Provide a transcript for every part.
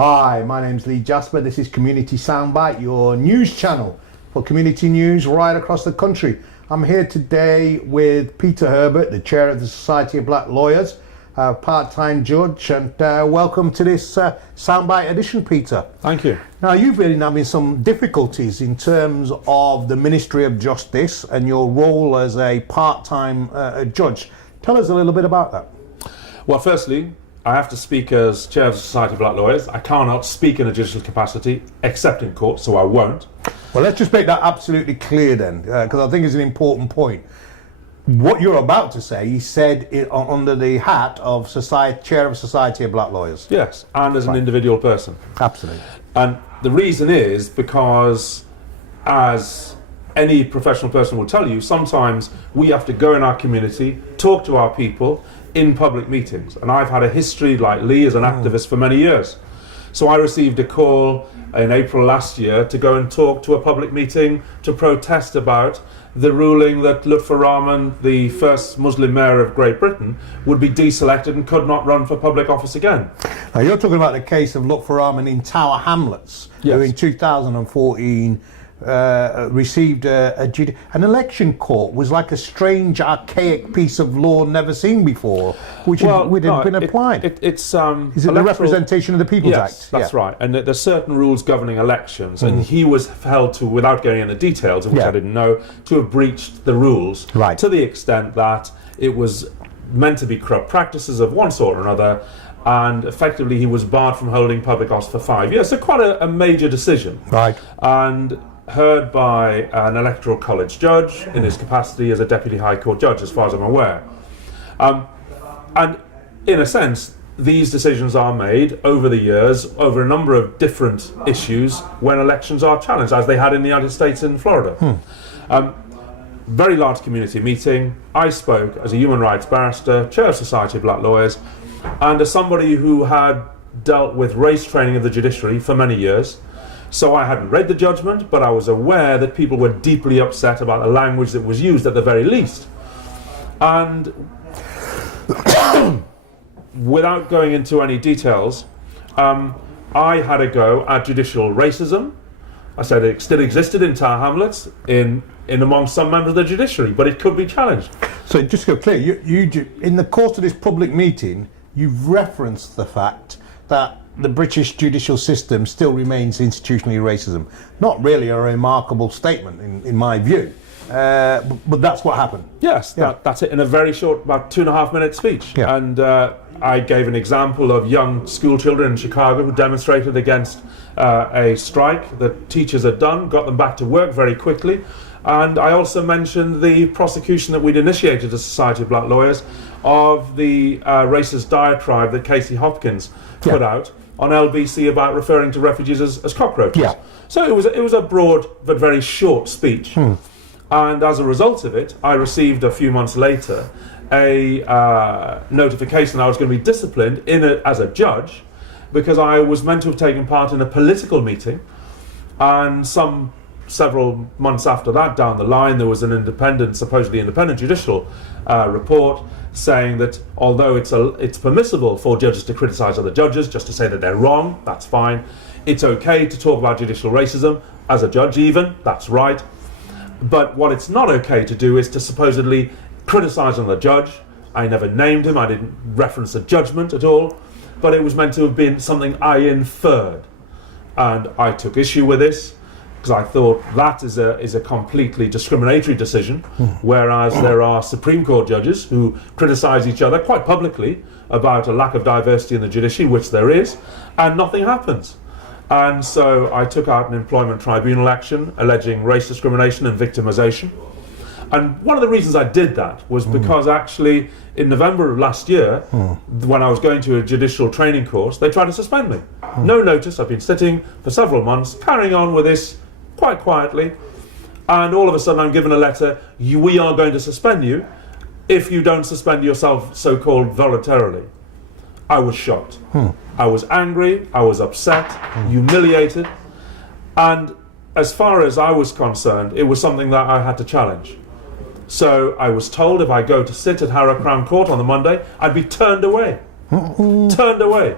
Hi, my name's Lee Jasper. This is Community Soundbite, your news channel for community news right across the country. I'm here today with Peter Herbert, the chair of the Society of Black Lawyers, part-time judge, and welcome to this Soundbite edition, Peter. Thank you. Now, you've been having some difficulties in terms of the Ministry of Justice and your role as a part-time judge. Tell us a little bit about that. Well, firstly, I have to speak as chair of the Society of Black Lawyers. I cannot speak in a judicial capacity except in court, so I won't. Well, let's just make that absolutely clear then, because I think it's an important point. What you're about to say, he said it under the hat of chair of Society of Black Lawyers. Yes, and as an individual person. Absolutely. And the reason is because, as any professional person will tell you, sometimes we have to go in our community, talk to our people in public meetings. And I've had a history, like Lee, as an activist for many years. So I received a call in April last year to go and talk to a public meeting to protest about the ruling that Lutfur Rahman, the first Muslim mayor of Great Britain, would be deselected and could not run for public office again. Now, you're talking about the case of Lutfur Rahman in Tower Hamlets, yes, who in 2014 received an election court was like a strange, archaic piece of law never seen before, which had been applied. It's is it the Representation of the People's Act? Yeah. That's right. And there's certain rules governing elections, and he was held to, without going into details, of which I didn't know, to have breached the rules to the extent that it was meant to be corrupt practices of one sort or another, and effectively he was barred from holding public office for 5 years. So quite a major decision. Right. And heard by an electoral college judge in his capacity as a deputy high court judge, as far as I'm aware. And in a sense, these decisions are made over the years, over a number of different issues when elections are challenged, as they had in the United States and Florida. Very large community meeting. I spoke as a human rights barrister, chair of Society of Black Lawyers, and as somebody who had dealt with race training of the judiciary for many years. So I hadn't read the judgment, but I was aware that people were deeply upset about the language that was used at the very least. And without going into any details, I had a go at judicial racism. I said it still existed in Tower Hamlets, in among some members of the judiciary, but it could be challenged. So just to go clear, you in the course of this public meeting, you've referenced the fact that the British judicial system still remains institutionally racism. Not really a remarkable statement in my view, but that's what happened. Yes, that's it, in a very short, about 2.5 minute speech. Yeah. And I gave an example of young school children in Chicago who demonstrated against a strike that teachers had done, got them back to work very quickly. And I also mentioned the prosecution that we'd initiated as Society of Black Lawyers of the racist diatribe that Casey Hopkins put out on LBC about referring to refugees as cockroaches. Yeah. So it was a broad but very short speech. And as a result of it, I received a few months later a notification that I was going to be disciplined as a judge because I was meant to have taken part in a political meeting, and several months after that down the line there was an supposedly independent judicial report saying that although it's permissible for judges to criticise other judges, just to say that they're wrong, that's fine. It's okay to talk about judicial racism as a judge even, that's right. But what it's not okay to do is to supposedly criticise another judge. I never named him, I didn't reference the judgment at all, but it was meant to have been something I inferred. And I took issue with this, because I thought that is a completely discriminatory decision, whereas there are Supreme Court judges who criticise each other quite publicly about a lack of diversity in the judiciary, which there is, and nothing happens. And so I took out an employment tribunal action alleging race discrimination and victimisation. And one of the reasons I did that was because actually in November of last year, when I was going to a judicial training course, they tried to suspend me. No notice, I've been sitting for several months, carrying on with this quite quietly, and all of a sudden I'm given a letter, we are going to suspend you if you don't suspend yourself so-called voluntarily. I was shocked. I was angry, I was upset, humiliated, and as far as I was concerned, it was something that I had to challenge. So I was told if I go to sit at Harrow Crown Court on the Monday, I'd be turned away. Turned away.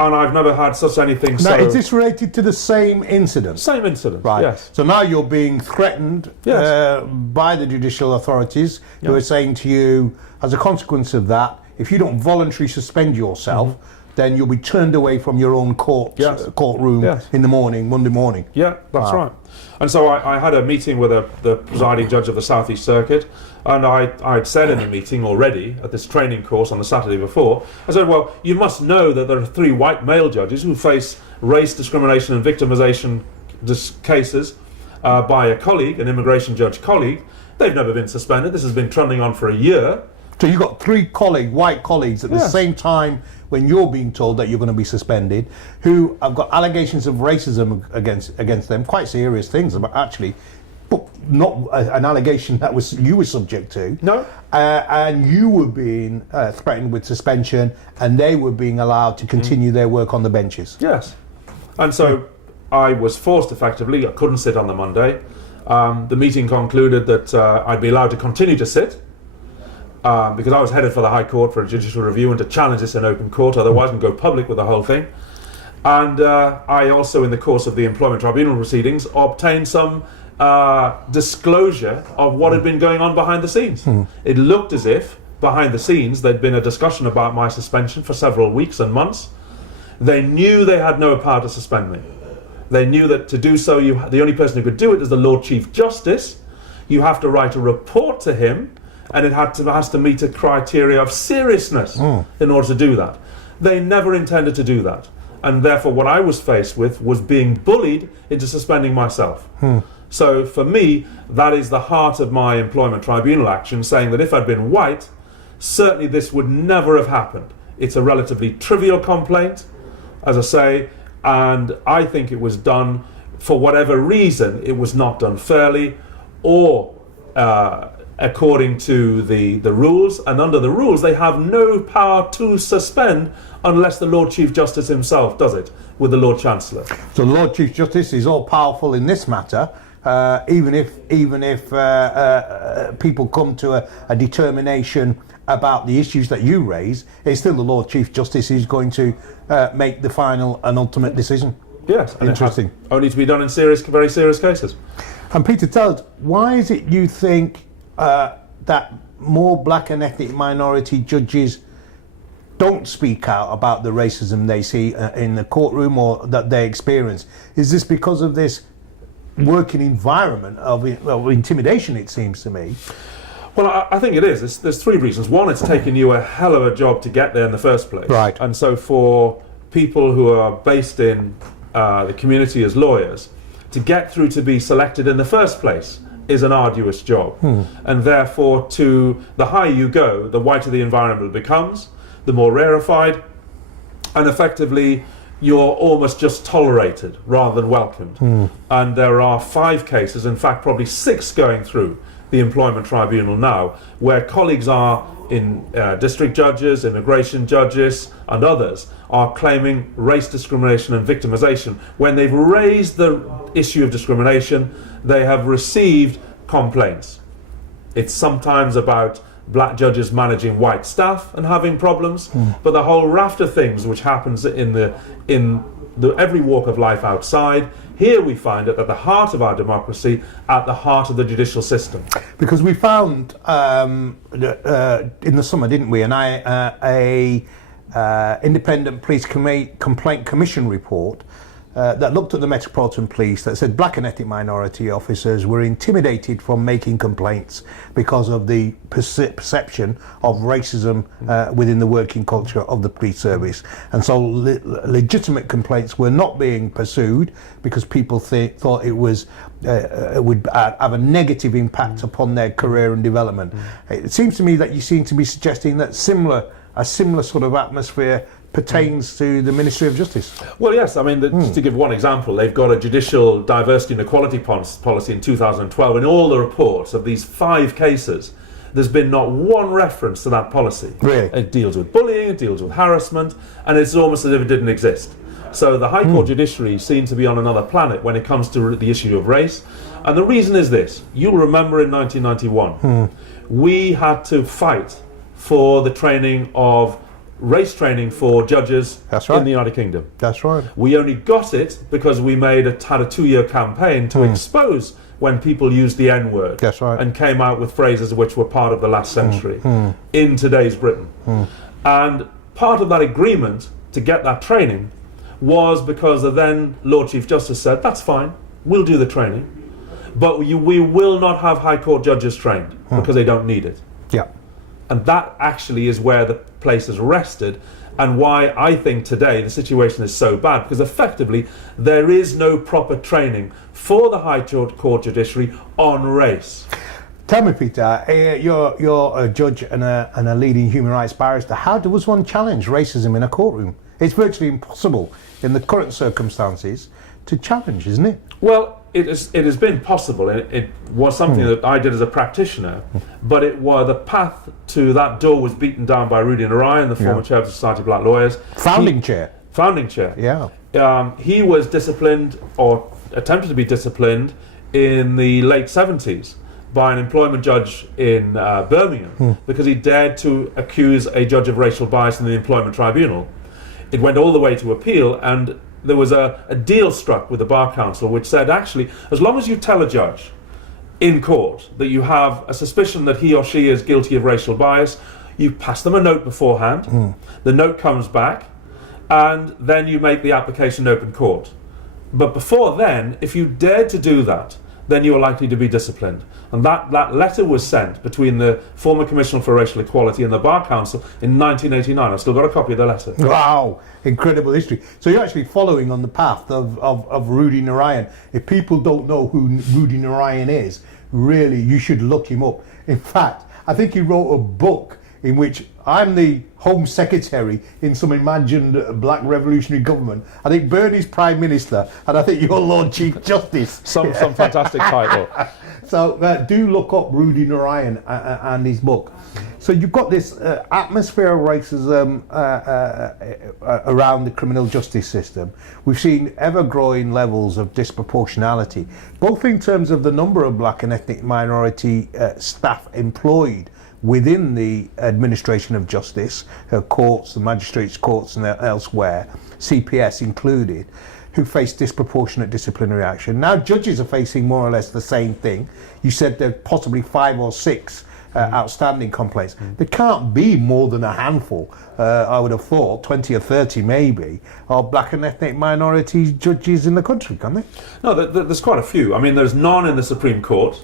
And I've never had such anything. Now, so is this related to the same incident? same incident, Right. yes. So now you're being threatened Yes. by the judicial authorities who are saying to you, as a consequence of that, if you don't voluntarily suspend yourself, then you'll be turned away from your own courtroom in the morning, Monday morning. Yeah, that's right. And so I had a meeting with the presiding judge of the South East Circuit, and I'd said in the meeting already, at this training course on the Saturday before, I said, well, you must know that there are 3 white male judges who face race discrimination and victimization cases by a colleague, an immigration judge colleague. They've never been suspended. This has been trundling on for a year. So you've got 3 white colleagues at the same time when you're being told that you're going to be suspended, who have got allegations of racism against them, quite serious things, but actually, but not an allegation that you were subject to. No. And you were being threatened with suspension, and they were being allowed to continue their work on the benches. Yes. And so I was forced, effectively, I couldn't sit on the Monday. The meeting concluded that I'd be allowed to continue to sit, because I was headed for the High Court for a judicial review and to challenge this in open court, otherwise and go public with the whole thing. And I also, in the course of the employment tribunal proceedings, obtained some disclosure of what had been going on behind the scenes. It looked as if, behind the scenes, there'd been a discussion about my suspension for several weeks and months. They knew they had no power to suspend me. They knew that to do so, the only person who could do it is the Lord Chief Justice. You have to write a report to him, and it has to meet a criteria of seriousness in order to do that. They never intended to do that. And therefore what I was faced with was being bullied into suspending myself. So for me, that is the heart of my employment tribunal action, saying that if I'd been white, certainly this would never have happened. It's a relatively trivial complaint, as I say, and I think it was done for whatever reason. It was not done fairly or according to the rules, and under the rules they have no power to suspend unless the Lord Chief Justice himself does it with the Lord Chancellor. So the Lord Chief Justice is all powerful in this matter, even if people come to a determination about the issues that you raise, it's still the Lord Chief Justice who's going to make the final and ultimate decision. Yes, and interesting. It has only to be done in very serious cases. And Peter, tell us, why is it you think that more black and ethnic minority judges don't speak out about the racism they see in the courtroom or that they experience? Is this because of this working environment of intimidation, it seems to me? Well, I think it is. There's 3 reasons. One, it's taken you a hell of a job to get there in the first place. Right. And so for people who are based in the community as lawyers, to get through to be selected in the first place is an arduous job. And therefore, the higher you go, the whiter the environment becomes, the more rarefied, and effectively you're almost just tolerated rather than welcomed. And there are 5 cases, in fact probably 6 going through the employment tribunal now, where colleagues are in district judges, immigration judges and others are claiming race discrimination and victimization. When they've raised the issue of discrimination, they have received complaints. It's sometimes about black judges managing white staff and having problems, but the whole raft of things which happens in every walk of life outside, here we find it at the heart of our democracy, at the heart of the judicial system. Because we found in the summer, didn't we, independent police complaint commission report that looked at the Metropolitan Police that said black and ethnic minority officers were intimidated from making complaints because of the perception of racism within the working culture of the police service. And so legitimate complaints were not being pursued because people thought it would have a negative impact upon their career and development. It seems to me that you seem to be suggesting that a similar sort of atmosphere pertains to the Ministry of Justice. Well, yes. I mean, just to give one example, they've got a judicial diversity and equality policy in 2012. In all the reports of these 5 cases, there's been not one reference to that policy. Really? It deals with bullying, it deals with harassment, and it's almost as if it didn't exist. So the High Court judiciary seems to be on another planet when it comes to the issue of race. And the reason is this. You'll remember in 1991, we had to fight for the training of race training for judges That's right. in the United Kingdom. That's right. We only got it because we had a 2-year campaign to expose when people used the N-word. That's right. And came out with phrases which were part of the last century in today's Britain. And part of that agreement to get that training was because the then Lord Chief Justice said, that's fine, we'll do the training, but we will not have High Court judges trained because they don't need it. Yeah. And that actually is where the place has rested, and why I think today the situation is so bad, because effectively there is no proper training for the High Court judiciary on race. Tell me, Peter, you're a judge and a leading human rights barrister. How does one challenge racism in a courtroom? It's virtually impossible in the current circumstances to challenge, isn't it? Well, it has been possible. It was something that I did as a practitioner, but the path to that door was beaten down by Rudy Narayan, the former chair of the Society of Black Lawyers. Founding chair. Yeah. He was disciplined, or attempted to be disciplined, in the late 70s by an employment judge in Birmingham because he dared to accuse a judge of racial bias in the employment tribunal. It went all the way to appeal, and there was a deal struck with the Bar Council which said, actually, as long as you tell a judge in court that you have a suspicion that he or she is guilty of racial bias, you pass them a note beforehand, the note comes back, and then you make the application in open court. But before then, if you dared to do that, then you are likely to be disciplined. And that letter was sent between the former Commissioner for Racial Equality and the Bar Council in 1989. I've still got a copy of the letter. Wow, incredible history. So you're actually following on the path of Rudy Narayan. If people don't know who Rudy Narayan is, really, you should look him up. In fact, I think he wrote a book in which I'm the Home Secretary in some imagined black revolutionary government. I think Bernie's Prime Minister, and I think you're Lord Chief Justice. Some fantastic title. So do look up Rudy Narayan and his book. So you've got this atmosphere of racism around the criminal justice system. We've seen ever-growing levels of disproportionality, both in terms of the number of black and ethnic minority staff employed within the administration of justice, courts, the magistrates' courts and elsewhere, CPS included, who face disproportionate disciplinary action. Now judges are facing more or less the same thing. You said there are possibly 5 or 6 outstanding complaints. There can't be more than a handful, I would have thought, 20 or 30 maybe, of black and ethnic minority judges in the country, can they? No, there's quite a few. I mean, there's none in the Supreme Court.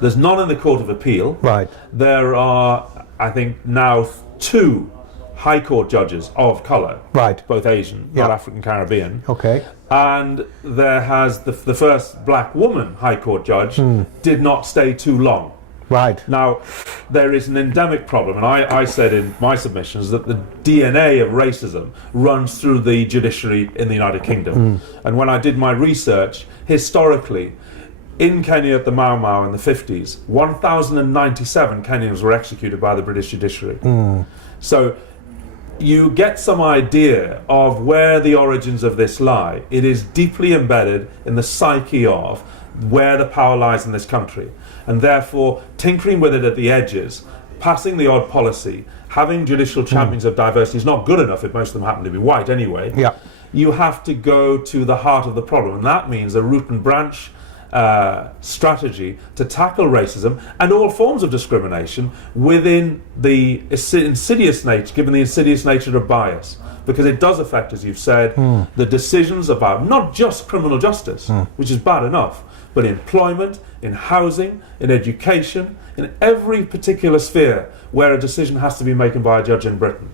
There's none in the Court of Appeal. Right. There are, I think, now 2 High Court judges of colour. Right. Both Asian, not African Caribbean. Okay. And there has the first black woman High Court judge did not stay too long. Right. Now, there is an endemic problem, and I said in my submissions that the DNA of racism runs through the judiciary in the United Kingdom. And when I did my research, historically, in Kenya at the Mau Mau in the 50s, 1,097 Kenyans were executed by the British judiciary. So you get some idea of where the origins of this lie. It is deeply embedded in the psyche of where the power lies in this country. And therefore, tinkering with it at the edges, passing the odd policy, having judicial champions of diversity is not good enough if most of them happen to be white anyway. Yeah. You have to go to the heart of the problem, and that means a root and branch strategy to tackle racism and all forms of discrimination within the insidious nature, given the insidious nature of bias, because it does affect, as you've said, the decisions about not just criminal justice, which is bad enough, but employment, in housing, in education, in every particular sphere where a decision has to be made by a judge in Britain.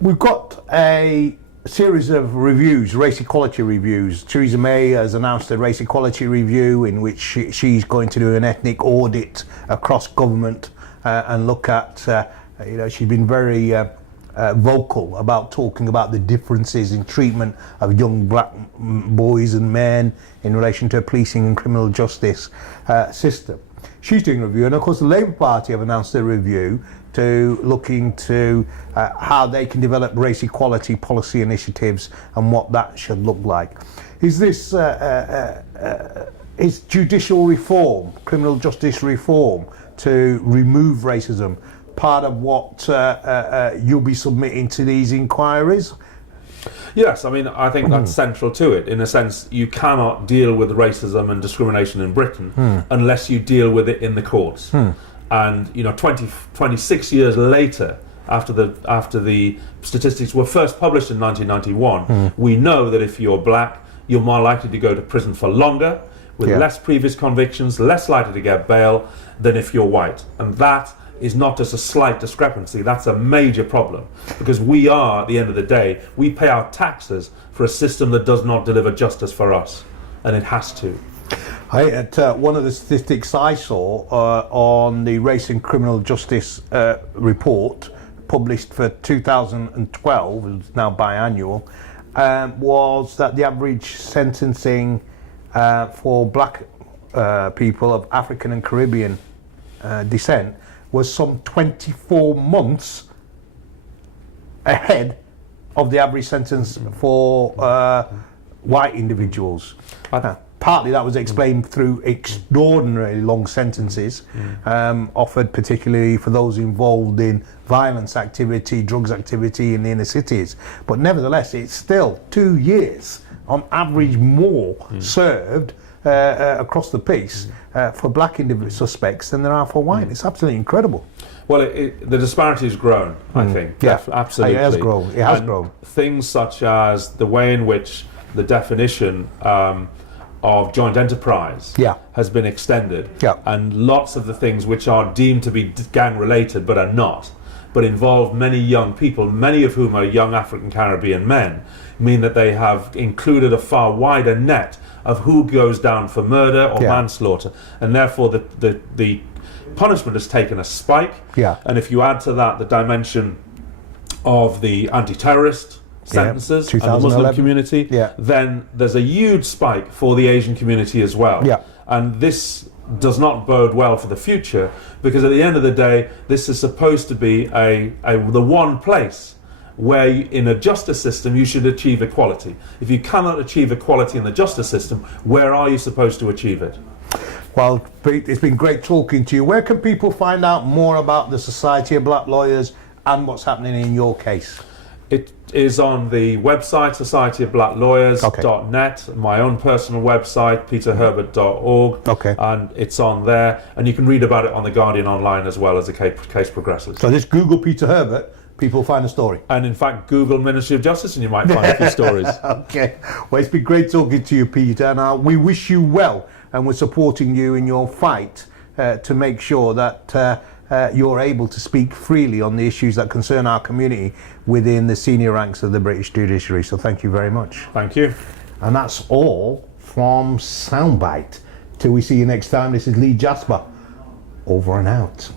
We've got a series of reviews, race equality reviews. Theresa May has announced a race equality review in which she's going to do an ethnic audit across government and look at, she's been very vocal about talking about the differences in treatment of young black boys and men in relation to a policing and criminal justice system. She's doing a review, and of course the Labour Party have announced a review to look into how they can develop race equality policy initiatives and what that should look like. Is this is judicial reform, criminal justice reform, to remove racism part of what you'll be submitting to these inquiries? Yes, I mean, I think that's central to it. In a sense, you cannot deal with racism and discrimination in Britain unless you deal with it in the courts. And, 26 years later, after the statistics were first published in 1991, we know that if you're black, you're more likely to go to prison for longer, with less previous convictions, less likely to get bail than if you're white. And that is not just a slight discrepancy, that's a major problem. Because we are, at the end of the day, we pay our taxes for a system that does not deliver justice for us. And it has to. One of the statistics I saw on the Race and Criminal Justice report, published for 2012, it's now biannual, was that the average sentencing for black people of African and Caribbean descent was some 24 months ahead of the average sentence for white individuals. Partly that was explained through extraordinarily long sentences offered particularly for those involved in violence activity, drugs activity in the inner cities. But nevertheless, it's still 2 years on average more served across the piece for black suspects than there are for white. It's absolutely incredible. Well, the disparity has grown, I think. Yeah, absolutely. It has grown. It has grown. Things such as the way in which the definition of joint enterprise has been extended, and lots of the things which are deemed to be gang-related but are not, but involve many young people, many of whom are young African Caribbean men, mean that they have included a far wider net of who goes down for murder or manslaughter, and therefore the punishment has taken a spike. And if you add to that the dimension of the anti-terrorist sentences and the Muslim community, then there's a huge spike for the Asian community as well. And this does not bode well for the future, because at the end of the day, this is supposed to be the one place where in a justice system you should achieve equality. If you cannot achieve equality in the justice system, where are you supposed to achieve it? Well, Pete, it's been great talking to you. Where can people find out more about the Society of Black Lawyers and what's happening in your case? It is on the website, societyofblacklawyers.net, my own personal website, peterherbert.org, and it's on there. And you can read about it on The Guardian online as well as the case progresses. So just Google Peter Herbert, people find a story. And in fact, Google Ministry of Justice and you might find a few stories. Okay. Well, it's been great talking to you, Peter, and we wish you well, and we're supporting you in your fight to make sure that you're able to speak freely on the issues that concern our community within the senior ranks of the British judiciary. So thank you very much. Thank you. And that's all from Soundbite. Till we see you next time, this is Lee Jasper. Over and out.